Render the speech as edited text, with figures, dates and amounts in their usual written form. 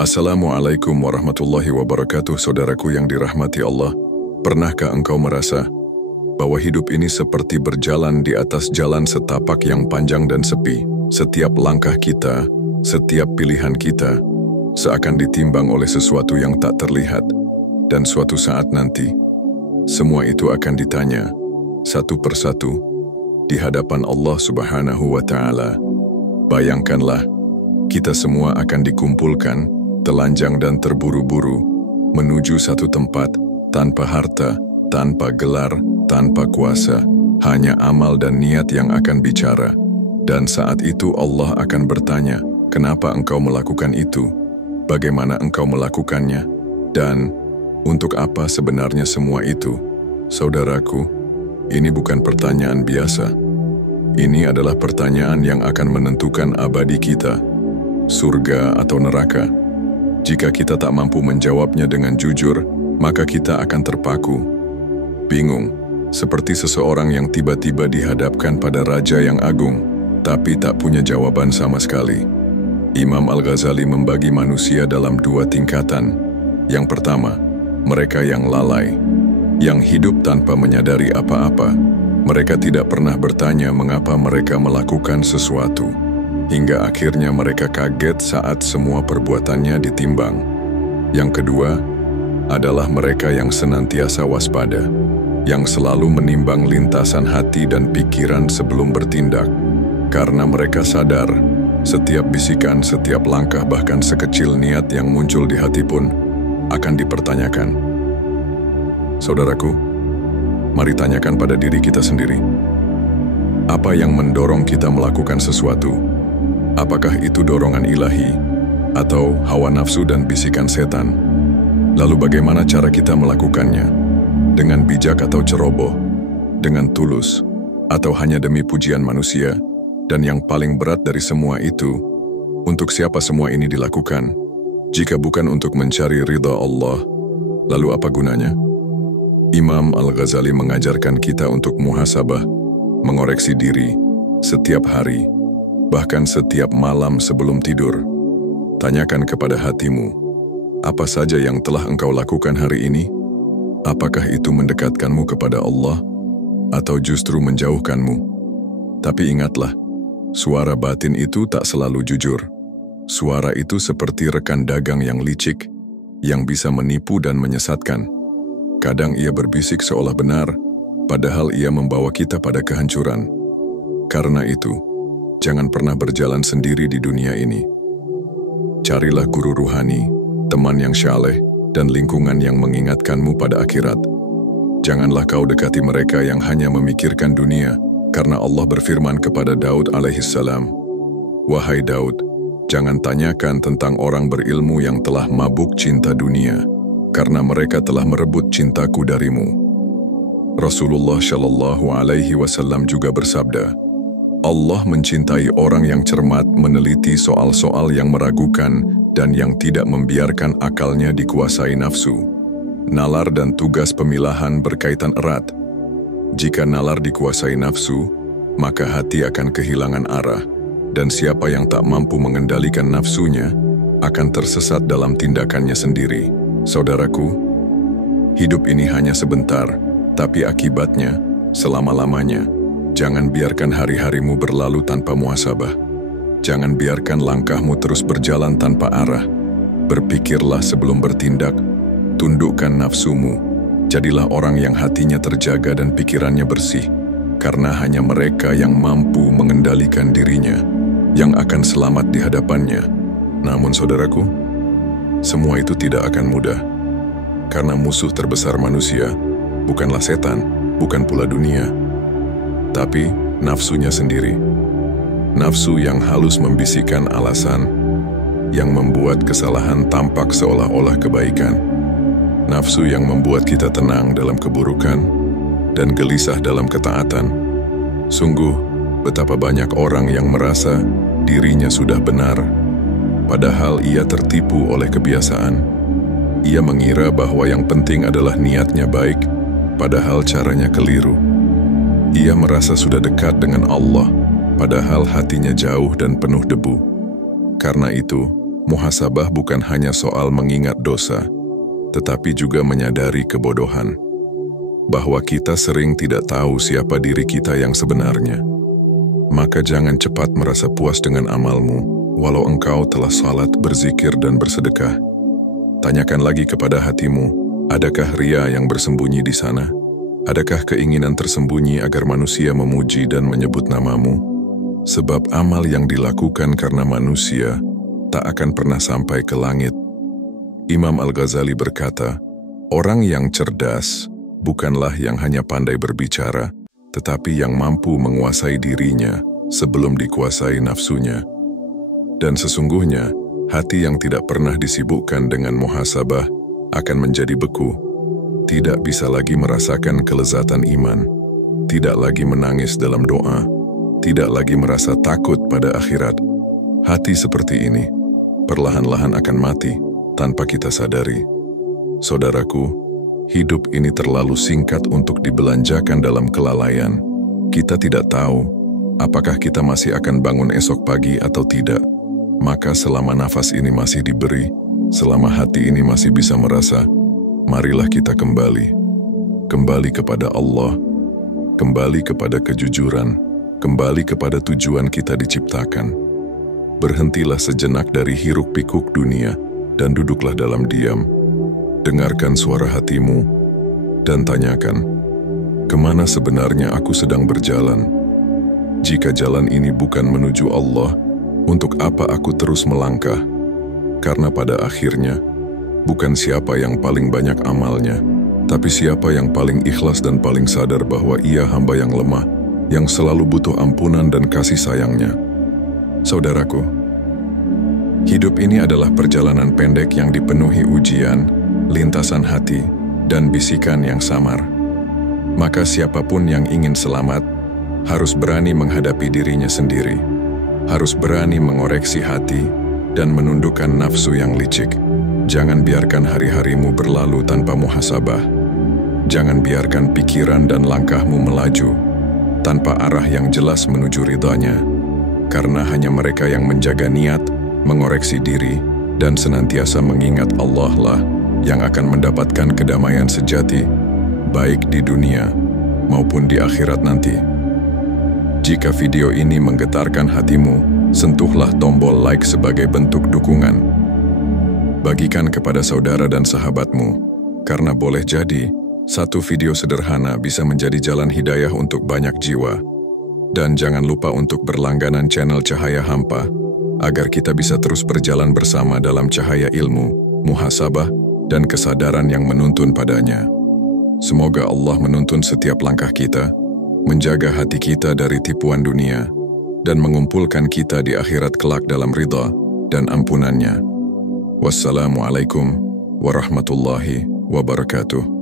Assalamualaikum warahmatullahi wabarakatuh, saudaraku yang dirahmati Allah. Pernahkah engkau merasa bahwa hidup ini seperti berjalan di atas jalan setapak yang panjang dan sepi? Setiap langkah kita, setiap pilihan kita, seakan ditimbang oleh sesuatu yang tak terlihat. Dan suatu saat nanti, semua itu akan ditanya, satu persatu, di hadapan Allah Subhanahu wa Ta'ala. Bayangkanlah, kita semua akan dikumpulkan, telanjang dan terburu-buru, menuju satu tempat, tanpa harta, tanpa gelar, tanpa kuasa, hanya amal dan niat yang akan bicara. Dan saat itu Allah akan bertanya, kenapa engkau melakukan itu? Bagaimana engkau melakukannya? Dan untuk apa sebenarnya semua itu? Saudaraku, ini bukan pertanyaan biasa. Ini adalah pertanyaan yang akan menentukan abadi kita, surga atau neraka. Jika kita tak mampu menjawabnya dengan jujur, maka kita akan terpaku, bingung, seperti seseorang yang tiba-tiba dihadapkan pada raja yang agung, tapi tak punya jawaban sama sekali. Imam Al-Ghazali membagi manusia dalam dua tingkatan. Yang pertama, mereka yang lalai, yang hidup tanpa menyadari apa-apa. Mereka tidak pernah bertanya mengapa mereka melakukan sesuatu, hingga akhirnya mereka kaget saat semua perbuatannya ditimbang. Yang kedua adalah mereka yang senantiasa waspada, yang selalu menimbang lintasan hati dan pikiran sebelum bertindak, karena mereka sadar setiap bisikan, setiap langkah, bahkan sekecil niat yang muncul di hati pun akan dipertanyakan. Saudaraku, mari tanyakan pada diri kita sendiri, apa yang mendorong kita melakukan sesuatu? Apakah itu dorongan ilahi atau hawa nafsu dan bisikan setan? Lalu bagaimana cara kita melakukannya? Dengan bijak atau ceroboh? Dengan tulus? Atau hanya demi pujian manusia? Dan yang paling berat dari semua itu, untuk siapa semua ini dilakukan? Jika bukan untuk mencari ridha Allah, lalu apa gunanya? Imam Al-Ghazali mengajarkan kita untuk muhasabah, mengoreksi diri setiap hari, bahkan setiap malam sebelum tidur. Tanyakan kepada hatimu, apa saja yang telah engkau lakukan hari ini? Apakah itu mendekatkanmu kepada Allah, atau justru menjauhkanmu? Tapi ingatlah, suara batin itu tak selalu jujur. Suara itu seperti rekan dagang yang licik, yang bisa menipu dan menyesatkan. Kadang ia berbisik seolah benar, padahal ia membawa kita pada kehancuran. Karena itu, jangan pernah berjalan sendiri di dunia ini. Carilah guru ruhani, teman yang syaleh, dan lingkungan yang mengingatkanmu pada akhirat. Janganlah kau dekati mereka yang hanya memikirkan dunia, karena Allah berfirman kepada Daud alaihissalam, "Wahai Daud, jangan tanyakan tentang orang berilmu yang telah mabuk cinta dunia, karena mereka telah merebut cintaku darimu." Rasulullah Shallallahu Alaihi Wasallam juga bersabda, Allah mencintai orang yang cermat meneliti soal-soal yang meragukan dan yang tidak membiarkan akalnya dikuasai nafsu. Nalar dan tugas pemilahan berkaitan erat. Jika nalar dikuasai nafsu, maka hati akan kehilangan arah, dan siapa yang tak mampu mengendalikan nafsunya akan tersesat dalam tindakannya sendiri. Saudaraku, hidup ini hanya sebentar, tapi akibatnya selama-lamanya. Jangan biarkan hari-harimu berlalu tanpa muhasabah. Jangan biarkan langkahmu terus berjalan tanpa arah. Berpikirlah sebelum bertindak. Tundukkan nafsumu. Jadilah orang yang hatinya terjaga dan pikirannya bersih. Karena hanya mereka yang mampu mengendalikan dirinya, yang akan selamat di hadapannya. Namun saudaraku, semua itu tidak akan mudah. Karena musuh terbesar manusia bukanlah setan, bukan pula dunia, tapi nafsunya sendiri. Nafsu yang halus membisikkan alasan, yang membuat kesalahan tampak seolah-olah kebaikan. Nafsu yang membuat kita tenang dalam keburukan dan gelisah dalam ketaatan. Sungguh, betapa banyak orang yang merasa dirinya sudah benar, padahal ia tertipu oleh kebiasaan. Ia mengira bahwa yang penting adalah niatnya baik, padahal caranya keliru. Ia merasa sudah dekat dengan Allah, padahal hatinya jauh dan penuh debu. Karena itu, Muhasabah bukan hanya soal mengingat dosa, tetapi juga menyadari kebodohan, bahwa kita sering tidak tahu siapa diri kita yang sebenarnya. Maka jangan cepat merasa puas dengan amalmu, walau engkau telah salat, berzikir, dan bersedekah. Tanyakan lagi kepada hatimu, adakah ria yang bersembunyi di sana? Adakah keinginan tersembunyi agar manusia memuji dan menyebut namamu? Sebab amal yang dilakukan karena manusia tak akan pernah sampai ke langit. Imam Al-Ghazali berkata, orang yang cerdas bukanlah yang hanya pandai berbicara, tetapi yang mampu menguasai dirinya sebelum dikuasai nafsunya. Dan sesungguhnya, hati yang tidak pernah disibukkan dengan muhasabah akan menjadi beku, tidak bisa lagi merasakan kelezatan iman, tidak lagi menangis dalam doa, tidak lagi merasa takut pada akhirat. Hati seperti ini perlahan-lahan akan mati tanpa kita sadari. Saudaraku, hidup ini terlalu singkat untuk dibelanjakan dalam kelalaian. Kita tidak tahu apakah kita masih akan bangun esok pagi atau tidak. Maka selama nafas ini masih diberi, selama hati ini masih bisa merasa, marilah kita kembali kepada Allah, kembali kepada kejujuran, kembali kepada tujuan kita diciptakan. Berhentilah sejenak dari hiruk-pikuk dunia dan duduklah dalam diam. Dengarkan suara hatimu dan tanyakan, kemana sebenarnya aku sedang berjalan? Jika jalan ini bukan menuju Allah, untuk apa aku terus melangkah? Karena pada akhirnya, bukan siapa yang paling banyak amalnya, tapi siapa yang paling ikhlas dan paling sadar bahwa ia hamba yang lemah, yang selalu butuh ampunan dan kasih sayangnya. Saudaraku, hidup ini adalah perjalanan pendek yang dipenuhi ujian, lintasan hati, dan bisikan yang samar. Maka siapapun yang ingin selamat, harus berani menghadapi dirinya sendiri, harus berani mengoreksi hati, dan menundukkan nafsu yang licik. Jangan biarkan hari-harimu berlalu tanpa muhasabah. Jangan biarkan pikiran dan langkahmu melaju tanpa arah yang jelas menuju ridhanya. Karena hanya mereka yang menjaga niat, mengoreksi diri, dan senantiasa mengingat Allah lah yang akan mendapatkan kedamaian sejati, baik di dunia maupun di akhirat nanti. Jika video ini menggetarkan hatimu, sentuhlah tombol like sebagai bentuk dukungan. Bagikan kepada saudara dan sahabatmu, karena boleh jadi satu video sederhana bisa menjadi jalan hidayah untuk banyak jiwa. Dan jangan lupa untuk berlangganan channel Cahaya Hampa, agar kita bisa terus berjalan bersama dalam cahaya ilmu, muhasabah, dan kesadaran yang menuntun padanya. Semoga Allah menuntun setiap langkah kita, menjaga hati kita dari tipuan dunia, dan mengumpulkan kita di akhirat kelak dalam ridha dan ampunannya. Wassalamualaikum warahmatullahi wabarakatuh.